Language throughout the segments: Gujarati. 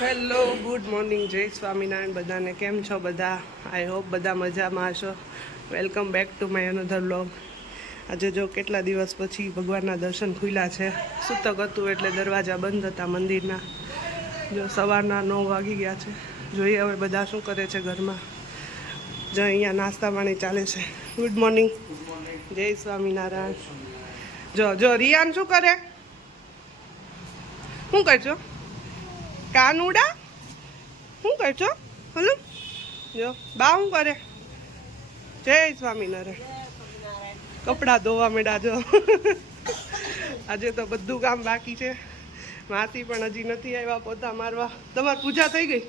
હેલો ગુડ મોર્નિંગ, જય સ્વામિનારાયણ બધાને. કેમ છો બધા? આઈ હોપ બધા મજામાં હશો. Welcome back to my another vlog. આજે જો કેટલા દિવસ પછી ભગવાનના દર્શન ખુલ્યા છે. સૂતક હતું એટલે દરવાજા બંધ હતા મંદિરના. જો સવારના 9 વાગી ગયા છે. જોઈએ હવે બધા શું કરે છે ઘરમાં. જો અહીંયા નાસ્તા પાણી ચાલે છે. ગુડ મોર્નિંગ, જય સ્વામિનારાયણ. જો રિયાન શું કરે? શું કરશો? કાનુડા શું કરશો? હલો જો બા શું કરે? જય સ્વામિનારાયણ. કપડાં ધોવા માંડ્યા જો. આજે તો બધું કામ બાકી છે. માથી પણ હજી નથી આવ્યા પોતા મારવા. તમારી પૂજા થઈ ગઈ?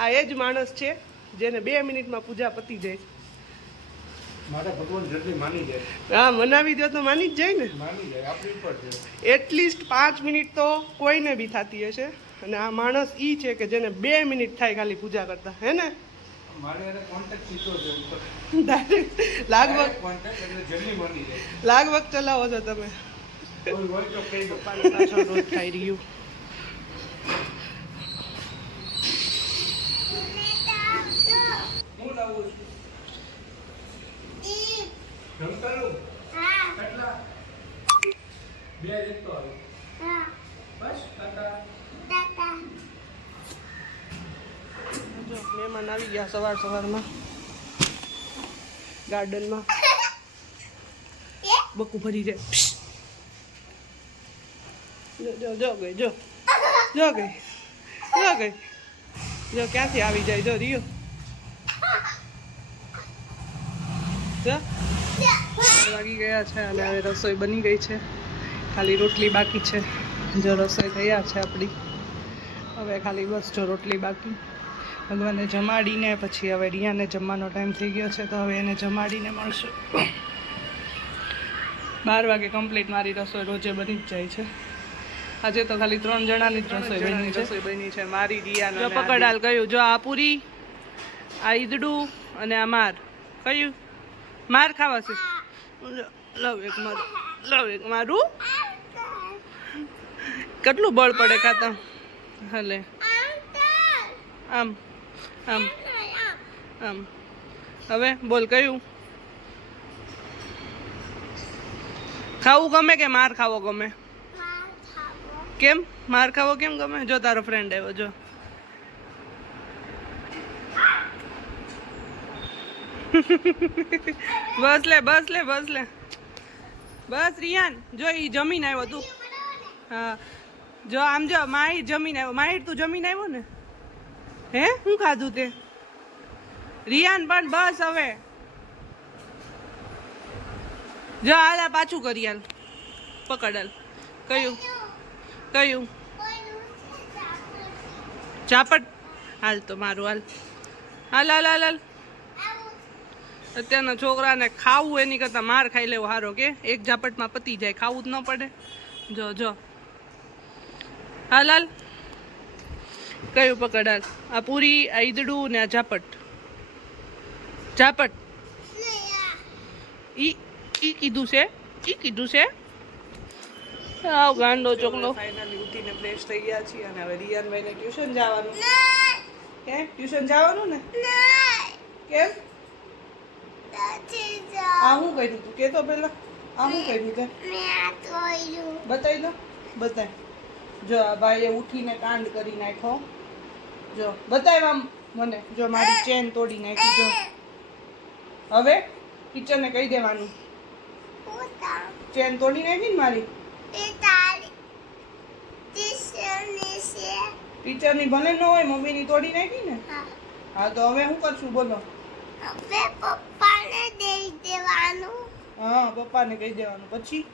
આ એ જ માણસ છે જેને 2 મિનિટમાં પૂજા પતી જાય. મારા ભગવાન જલ્દી માની જાય. હા, મનાવી દો તો માની જ જાય ને. માની જાય, આપણી ઉપર છે. એટલીસ્ટ 5 મિનિટ તો કોઈને બી થતી હશે. અને આ માણસ ઈ છે કે જેને 2 મિનિટ થાય ખાલી પૂજા કરતા, હે ને? મારે એને કોન્ટેક્ટ કીધો છે ઉપર. લાગવગ કોન્ટેક્ટ એટલે જલ્દી માની જાય. લાગવગ ચલાવો છો તમે. કોઈ હોય તો કહી દો. પાછળ રોજ ખાઈ રહ્યું. હું લાવું છું. જમતાલું? કેટલા? 2 એક તો આવે. બસ ટાટા. જો મહેમાન આવી ગયા સવારમાં ગાર્ડનમાં. બકુ ભરી જાય. જો ગઈ જો ક્યાંથી આવી જાય. જો રિયો જો વાગી ગયા છે અને હવે રસોઈ બની ગઈ છે. ખાલી રોટલી બાકી છે. જો રસોઈ તૈયાર છે આપણી. હવે ખાલી બસ જો રોટલી બાકી. ભગવાનને જમાડીને પછી હવે રિયાને જમવાનો ટાઈમ થઈ ગયો છે તો હવે એને જમાડીને મળશું. 12 વાગે કમ્પ્લીટ મારી રસોઈ રોજે બની જ જાય છે. આજે તો ખાલી 3 જણાની જ રસોઈ બની છે. મારી રિયા જો પકડાલ કયું. જો આ પૂરી, આ ઈદડું અને આ માર. કયું માર ખાવા છે? લવ એક મારું. કેટલું બળ પડે ખાતા. હલે આમ આમ આમ. હવે બોલ કયું ખાવું ગમે કે માર ખાવો ગમે? કેમ માર ખાવો કેમ ગમે? જો તારો ફ્રેન્ડ આવ્યો. જો બસ લે બસ રિયાન. જો ઈ જમીન આવ્યો તું. હા જો આમ જો માહિર જમીન આવ્યો. માહિર તું જમીન આવ્યો ને? હે શું ખાધું તે? રિયાન પણ બસ હવે જો હાલ આ પાછું કરી હાલ. પકડ હાલ. કયું ઝાપટ? હાલ તો મારું હાલ. અત્યારના છોકરાને ખાવું એની કરતાં માર ખાઈ લેવો સારો. કે એક ઝાપટમાં પતી જાય. ખાવું જ ન પડે. જો હાલ કયું પકડ હાલ. આ પૂરી, આ ઈદડું ને આ ઝાપટ. ઈ કીધું છે. આવ ગાંડો ચોકલો. ફાઇનલી ઉઠીને ફ્રેશ થઈ ગયા છીએ અને હવે રિયાનભાઈને ટ્યુશન જવાનું. કે ટ્યુશન જવાનું ને? કેમ? આ શું કર્યું તું? કે તો પેલા આ શું કર્યું તે? બતાવી. જો આ ભાઈએ ઉઠીને કાંડ કરી નાખ્યો. જો બતાવ આમ મને. જો મારી ચેન તોડી નાખી. જો હવે ટીચરને કહી દેવાનું. ચેન તોડી નાખી ને મારી. ટીચરની ભલે ન હોય, મમ્મીની તોડી નાખી ને. હા તો હવે શું કરશું બોલો? પપ્પાને દઈ દેવાનું. હા પપ્પાને કહી દેવાનું. પછી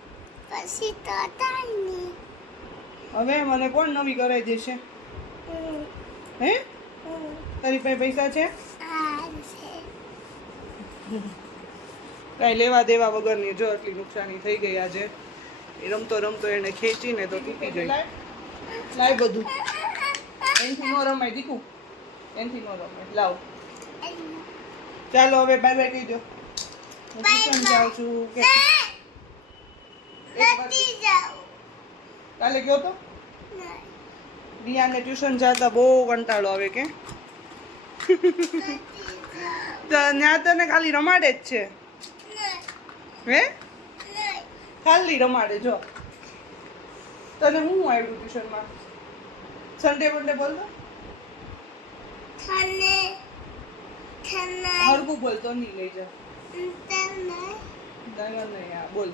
તો તાની. હવે મને કોણ નવી કરાવી દેશે? હે તારી પાસે પૈસા છે? કઈ લેવા દેવા વગરની. જો આટલી નુકસાની થઈ ગઈ આજે. રમતો એને ખેંચીને તો તૂટી ગઈ. લાવ બધું. એનથી નો રમાય દીકુ. એનથી નો રમાય. લાવ. ચાલો હવે બાય બાય કહી દો. હું ટ્યુશન જાઉં છું. કે કાલે ગયો તો? રિયાને ટ્યુશન જતા બહુ કંટાળો આવે કે ત્યાં તને ખાલી રમાડે જ છે હે ખાલી રમાડે જો તને હું આવ્યું ટ્યુશનમાં સન્ડે મંડે બોલતો હરકું બોલતો નહીં લઈ જા નહીં આ બોલ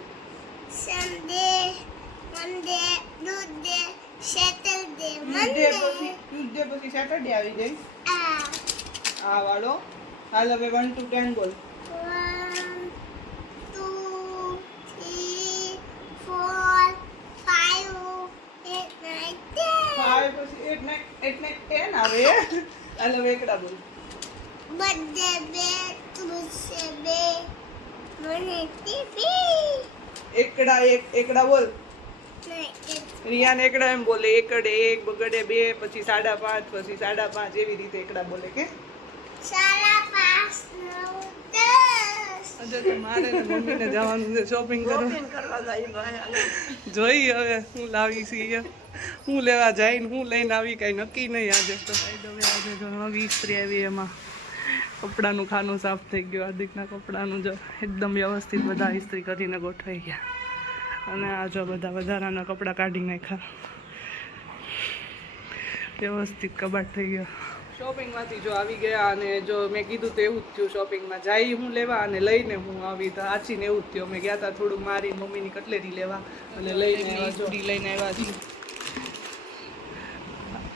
ટ્યુઝડે પછી સેટરડે આવી જાય આ વાળો હાલ હવે 1 to 10 બોલ 5 પછી 8 9 10 આવે હાલ હવે એકડા બોલ એકડા બોલ રિયાને એકડા એમ બોલે એકડે 1 બગડે 2 પછી 5.5 પછી 5.5 એવી રીતે એકડા બોલે કે અજય તો મારે ને મમ્મીને જવાનું છે શોપિંગ કરવા જોઈ હવે હું લાવી છીએ હું લેવા જઈને હું લઈને આવી કઈ નક્કી નહીં આજે તો આજે જો નવી ઇસ્ત્રી આવી એમાં કપડાનું ખાનું સાફ થઈ ગયું હાર્દિકના કપડાનું જો એકદમ વ્યવસ્થિત બધા ઇસ્ત્રી કરીને ગોઠવાઈ ગયા અને આ જો બધા વધારાના કપડાં કાઢી નાખ્યા વ્યવસ્થિત કબાટ થઈ ગયો શોપિંગમાંથી જો આવી ગયા અને જો મેં કીધું તો એવું જ થયું શોપિંગમાં જઈ હું લેવા અને લઈને હું આવી તો આચીને એવું જ થયું મેં ગયા હતા થોડુંક મારી મમ્મીની કટલેરી લેવા અને લઈને આવ્યા છીએ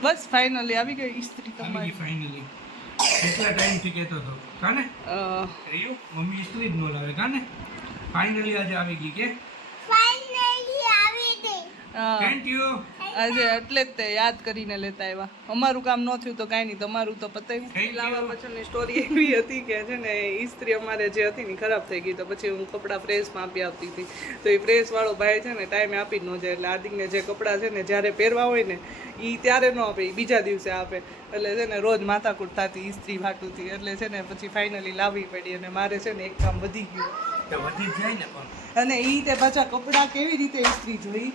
બસ ફાઇનલી આવી ગઈ ઇસ્ત્રી તમારી ફાઇનલી કેટલા ટાઈમથી કહેતો હતો કાને રિયુ મમ્મી ઇસ્ત્રી જ ન લાવે કાને ફાઇનલી આજે આવી ગઈ કે થેન્ક યુ આજે એટલે જ તે યાદ કરીને લેતા આવ્યા અમારું કામ ન થયું તો કાંઈ નહીં તમારું તો પતાવ્યું લાવવા પાછળની સ્ટોરી એવી હતી કે છે ને ઇસ્ત્રી અમારે જે હતી ને ખરાબ થઈ ગઈ તો પછી હું કપડાં પ્રેસમાં આપી આવતી હતી તો એ પ્રેસવાળો ભાઈ છે ને ટાઈમે આપી જ ન જાય એટલે હાર્દિકને જે કપડાં છે ને જ્યારે પહેરવા હોય ને એ ત્યારે ન આપે એ બીજા દિવસે આપે એટલે છે ને રોજ માથાકૂટ થતી ઇસ્ત્રી ફાટુતી એટલે છે ને પછી ફાઇનલી લાવવી પડી અને મારે છે ને એક કામ વધી ગયું વધી જાય ને પણ અને એ તે પાછા કપડાં કેવી રીતે ઇસ્ત્રી જોઈ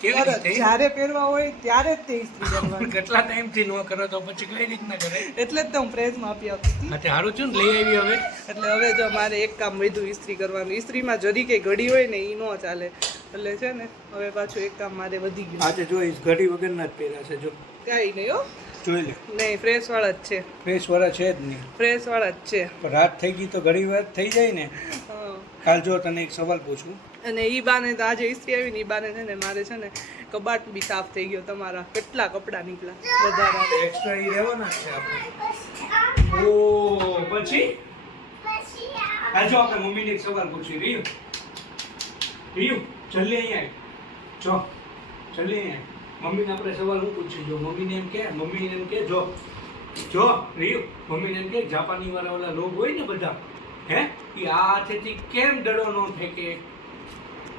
કેવી રીતે જ્યારે પહેરવા હોય ત્યારે જ તે ઇસ્ત્રી કરવાની કેટલા ટાઈમથી ન કરો તો પછી કઈ રીતના કરે એટલે જ તો હું પ્રેસમાં આપી આવતી હતી હા તે સારું છે ને લઈ આવી હવે એટલે હવે જો મારે એક કામ વધ્યું ઇસ્ત્રી કરવાનું ઇસ્ત્રીમાં જરી કઈ ઘડી હોય ને એ ન ચાલે એટલે છે ને હવે પાછું એક કામ મારે વધી ગયું આજે જો ઘડી વગરના જ પહેર્યા છે જો કાંઈ નહીં હો જોઈ લે નહીં ફ્રેશ વાળા જ છે ફ્રેશ વાળા છે જ નહીં ફ્રેશ વાળા જ છે પણ રાત થઈ ગઈ તો ઘણી વાર થઈ જાય ને હા. કાલ જો તને એક સવાલ પૂછું અને ઈ બાને તો આજે ઇસ્ત્રી આવી ને ઈ બાને છે ને મારે છે ને કબાટ બી સાફ થઈ ગયો તમારા કેટલા કપડાં નીકળ્યા વધારા એક્સ્ટ્રા ઈ રહેવાના જ છે આપણે ઓ પછી આ જો આપણે મમ્મીને એક સવાલ પૂછી રીયુ જલ્દી અહીંયા જો જલ્દી અહીંયા મમ્મીને આપણે સવાલ હું પૂછી જો મમ્મીને એમ કે જો રીયુ મમ્મીને એમ કે જાપાની વાળા ઓલા લોગ હોય ને બધા હે એ આ હાથેથી કેમ દડો ન ફેંકે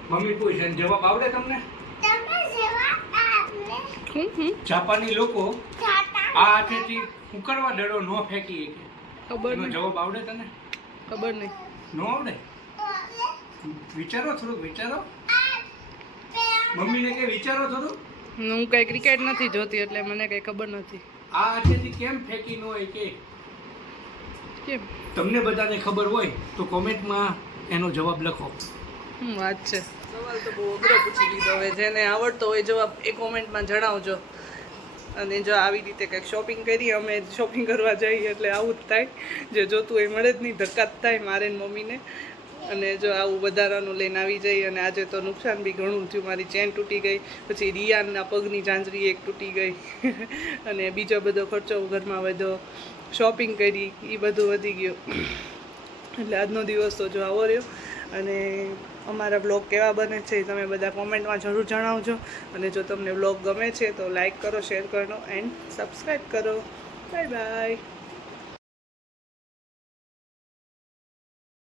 મમ્મી પૂછે ને જવાબ આવડે તમને જાપાની લોકો આ હાથેથી ઉકળવા દડો ન ફેંકી શકે ખબર એનો નહીં જવાબ આવડે તને ખબર નહીં ન આવડે વિચારો થોડુંક વિચારો મમ્મીને કે વિચારો થોડું હું કઈ ક્રિકેટ નથી જોતી એટલે મને કઈ ખબર નથી આ હાથેથી કેમ ફેંકી ન હોય કે કેમ તમને બધાને ખબર હોય તો કોમેન્ટમાં એનો જવાબ લખો વાત છે સવાલ તો બહુ અઘરો પૂછી લીધો હવે જેને આવડતો હોય જવાબ એ કોમેન્ટમાં જણાવજો અને જો આવી રીતે કંઈક શોપિંગ કરી અમે શોપિંગ કરવા જઈએ એટલે આવું જ થાય જે જોતું એ મળે જ નહીં ધક્કા જ થાય મારે ને મમ્મીને અને જો આવું વધારાનું લઈને આવી જઈએ અને આજે તો નુકસાન બી ઘણું થયું મારી ચેન તૂટી ગઈ પછી રિયાનના પગની ઝાંઝરી એક તૂટી ગઈ અને બીજો બધો ખર્ચો ઘરમાં વધ્યો શોપિંગ કરી એ બધું વધી ગયું એટલે આજનો દિવસ તો જો આવો રહ્યો અને અમારા બ્લોગ કેવા બને છે એ તમે બધા કોમેન્ટમાં જરૂર જણાવજો અને જો તમને બ્લોગ ગમે છે તો લાઈક કરો શેર કરો એન્ડ સબસ્ક્રાઈબ કરો બાય બાય